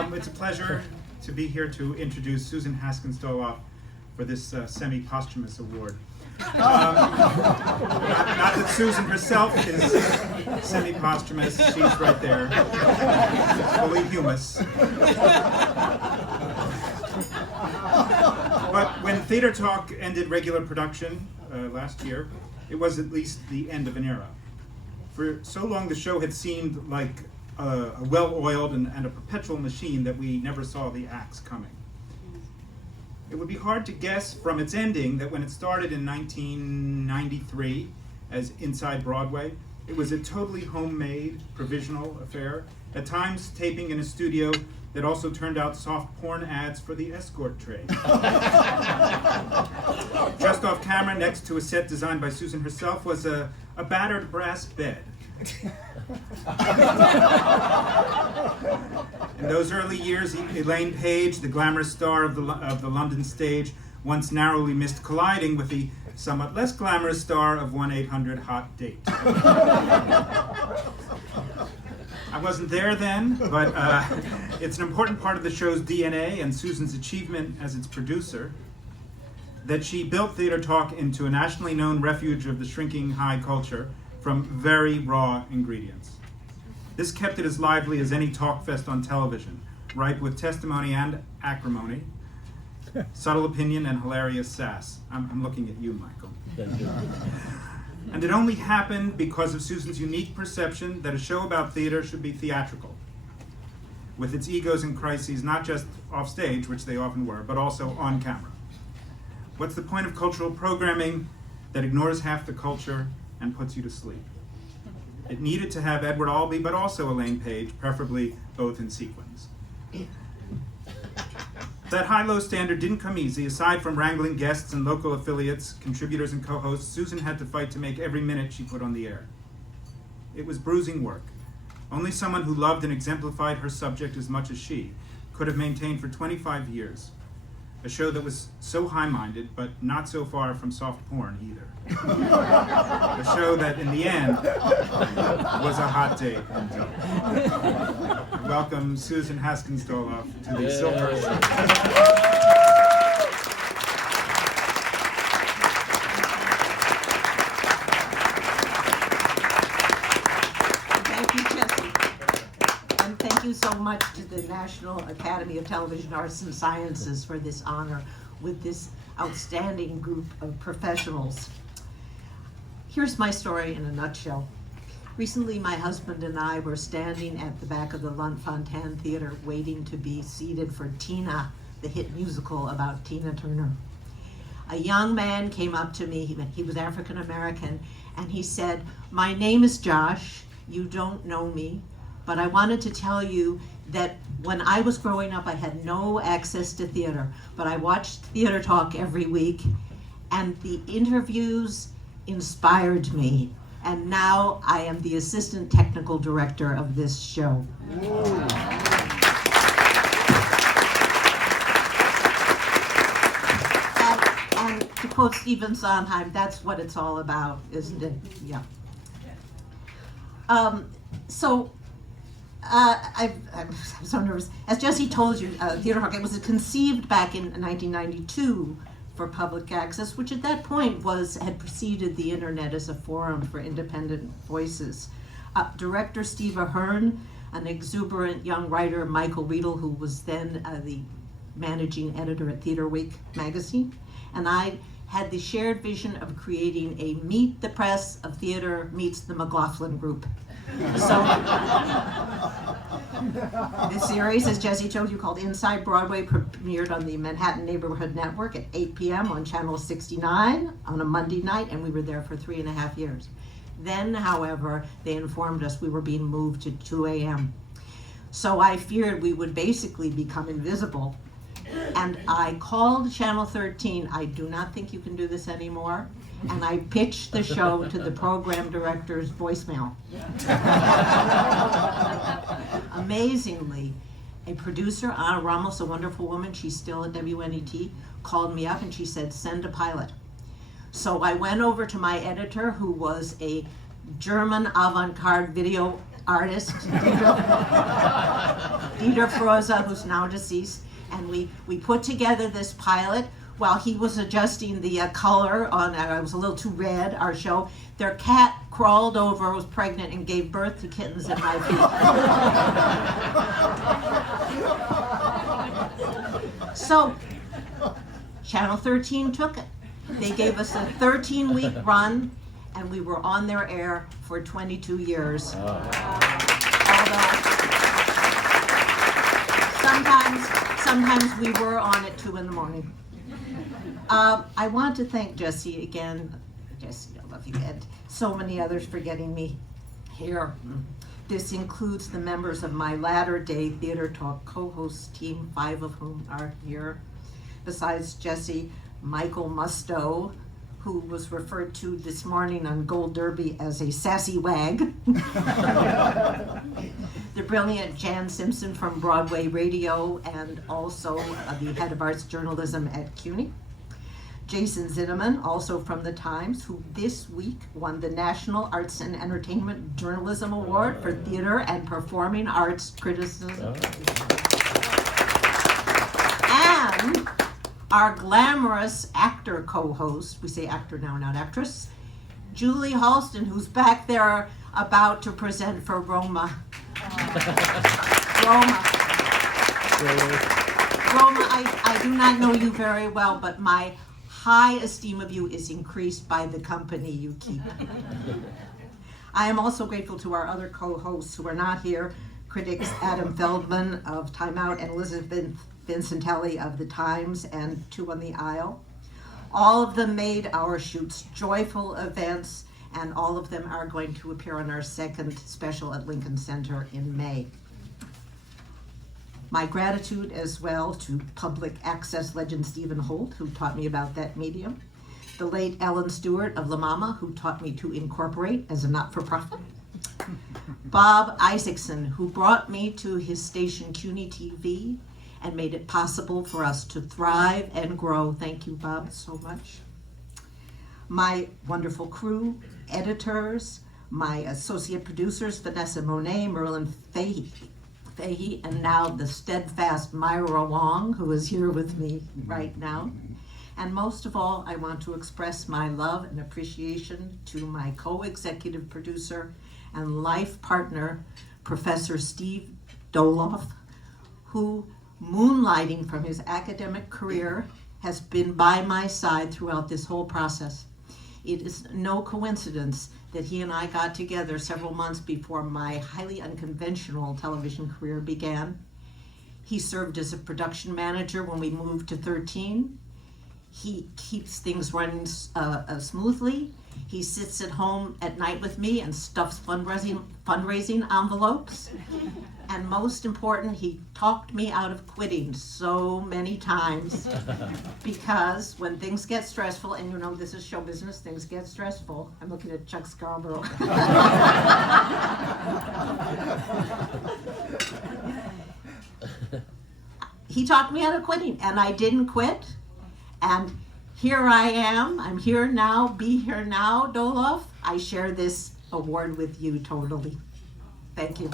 It's a pleasure to be here to introduce Susan Haskins-Doloff for this semi-posthumous award. Not that Susan herself is semi-posthumous, she's right there, fully humus. But when Theater Talk ended regular production last year, it was at least the end of an era. For so long the show had seemed like a well-oiled and a perpetual machine that we never saw the acts coming. It would be hard to guess from its ending that when it started in 1993 as Inside Broadway, it was a totally homemade, provisional affair, at times taping in a studio that also turned out soft porn ads for the escort trade. Just off camera, next to a set designed by Susan herself, was a battered brass bed. In those early years, Elaine Page, the glamorous star of the London stage, once narrowly missed colliding with the somewhat less glamorous star of 1-800-HOT-DATE. I wasn't there then, but it's an important part of the show's DNA and Susan's achievement as its producer that she built Theater Talk into a nationally known refuge of the shrinking high culture from very raw ingredients. This kept it as lively as any talk fest on television, ripe with testimony and acrimony, subtle opinion and hilarious sass. I'm looking at you, Michael. And it only happened because of Susan's unique perception that a show about theater should be theatrical, with its egos and crises not just off stage, which they often were, but also on camera. What's the point of cultural programming that ignores half the culture and puts you to sleep? It needed to have Edward Albee, but also Elaine Page, preferably both in sequence. That high-low standard didn't come easy. Aside from wrangling guests and local affiliates, contributors and co-hosts, Susan had to fight to make every minute she put on the air. It was bruising work. Only someone who loved and exemplified her subject as much as she could have maintained for 25 years a show that was so high-minded, but not so far from soft porn either. A show that, in the end, was a hot date. Welcome Susan Haskins-Doloff to the Silver. Thank you, Jesse. And thank you so much to the National Academy of Television Arts and Sciences for this honor with this outstanding group of professionals. Here's my story in a nutshell. Recently, my husband and I were standing at the back of the Lunt-Fontanne Theater waiting to be seated for Tina, the hit musical about Tina Turner. A young man came up to me, he was African American, and he said, "My name is Josh, you don't know me, but I wanted to tell you that when I was growing up, I had no access to theater, but I watched Theater Talk every week, and the interviews inspired me, and now I am the assistant technical director of this show." And to quote Stephen Sondheim, that's what it's all about, isn't it? Yeah. I'm so nervous. As Jesse told you, Theater Talk, it was conceived back in 1992 for public access, which at that point had preceded the internet as a forum for independent voices. Director Steve Ahern, an exuberant young writer, Michael Riedel, who was then the managing editor at Theater Week magazine, and I had the shared vision of creating a Meet the Press of Theater meets the McLaughlin Group. So, this series, as Jesse told you, called Inside Broadway, premiered on the Manhattan Neighborhood Network at 8 p.m. on Channel 69 on a Monday night, and we were there for 3.5 years. Then, however, they informed us we were being moved to 2 a.m. So I feared we would basically become invisible. And I called Channel 13, I do not think you can do this anymore, and I pitched the show to the program director's voicemail. Amazingly, a producer, Anna Ramos, a wonderful woman, she's still at WNET, called me up and she said, "Send a pilot." So I went over to my editor, who was a German avant-garde video artist, Dieter Froza, who's now deceased, and we put together this pilot while he was adjusting the color on, it was a little too red, our show. Their cat crawled over, was pregnant, and gave birth to kittens at my feet. So, Channel 13 took it. They gave us a 13-week run, and we were on their air for 22 years. Although sometimes we were on at 2 in the morning. I want to thank Jesse again. Jesse, I love you, and so many others for getting me here. This includes the members of my latter-day Theater Talk co-host team, 5 of whom are here. Besides Jesse, Michael Musto, who was referred to this morning on Gold Derby as a sassy wag. The brilliant Jan Simpson from Broadway Radio, and also the head of arts journalism at CUNY. Jason Zinnemann, also from the Times, who this week won the National Arts and Entertainment Journalism Award for Theater and Performing Arts Criticism. And our glamorous actor co-host, we say actor now, not actress, Julie Halston, who's back there about to present for Roma. Roma, I do not know you very well, but my high esteem of you is increased by the company you keep. I am also grateful to our other co-hosts who are not here, critics Adam Feldman of Time Out and Elizabeth Vincentelli of the Times and Two on the Aisle. All of them made our shoots joyful events, and all of them are going to appear on our second special at Lincoln Center in May. My gratitude as well to public access legend Stephen Holt, who taught me about that medium. The late Ellen Stewart of La Mama, who taught me to incorporate as a not-for-profit. Bob Isaacson, who brought me to his station CUNY TV and made it possible for us to thrive and grow. Thank you, Bob, so much. My wonderful crew, editors, my associate producers, Vanessa Monet, Merlin Fahey, and now the steadfast Myra Wong, who is here with me right now. And most of all, I want to express my love and appreciation to my co-executive producer and life partner, Professor Steve Doloff, who, moonlighting from his academic career, has been by my side throughout this whole process. It is no coincidence that he and I got together several months before my highly unconventional television career began. He served as a production manager when we moved to 13. He keeps things running smoothly. He sits at home at night with me and stuffs fundraising envelopes. And most important, he talked me out of quitting so many times, because when things get stressful, and you know this is show business, things get stressful. I'm looking at Chuck Scarborough. He talked me out of quitting, and I didn't quit. And here I am. I'm here now. Be here now, Doloff. I share this award with you totally. Thank you.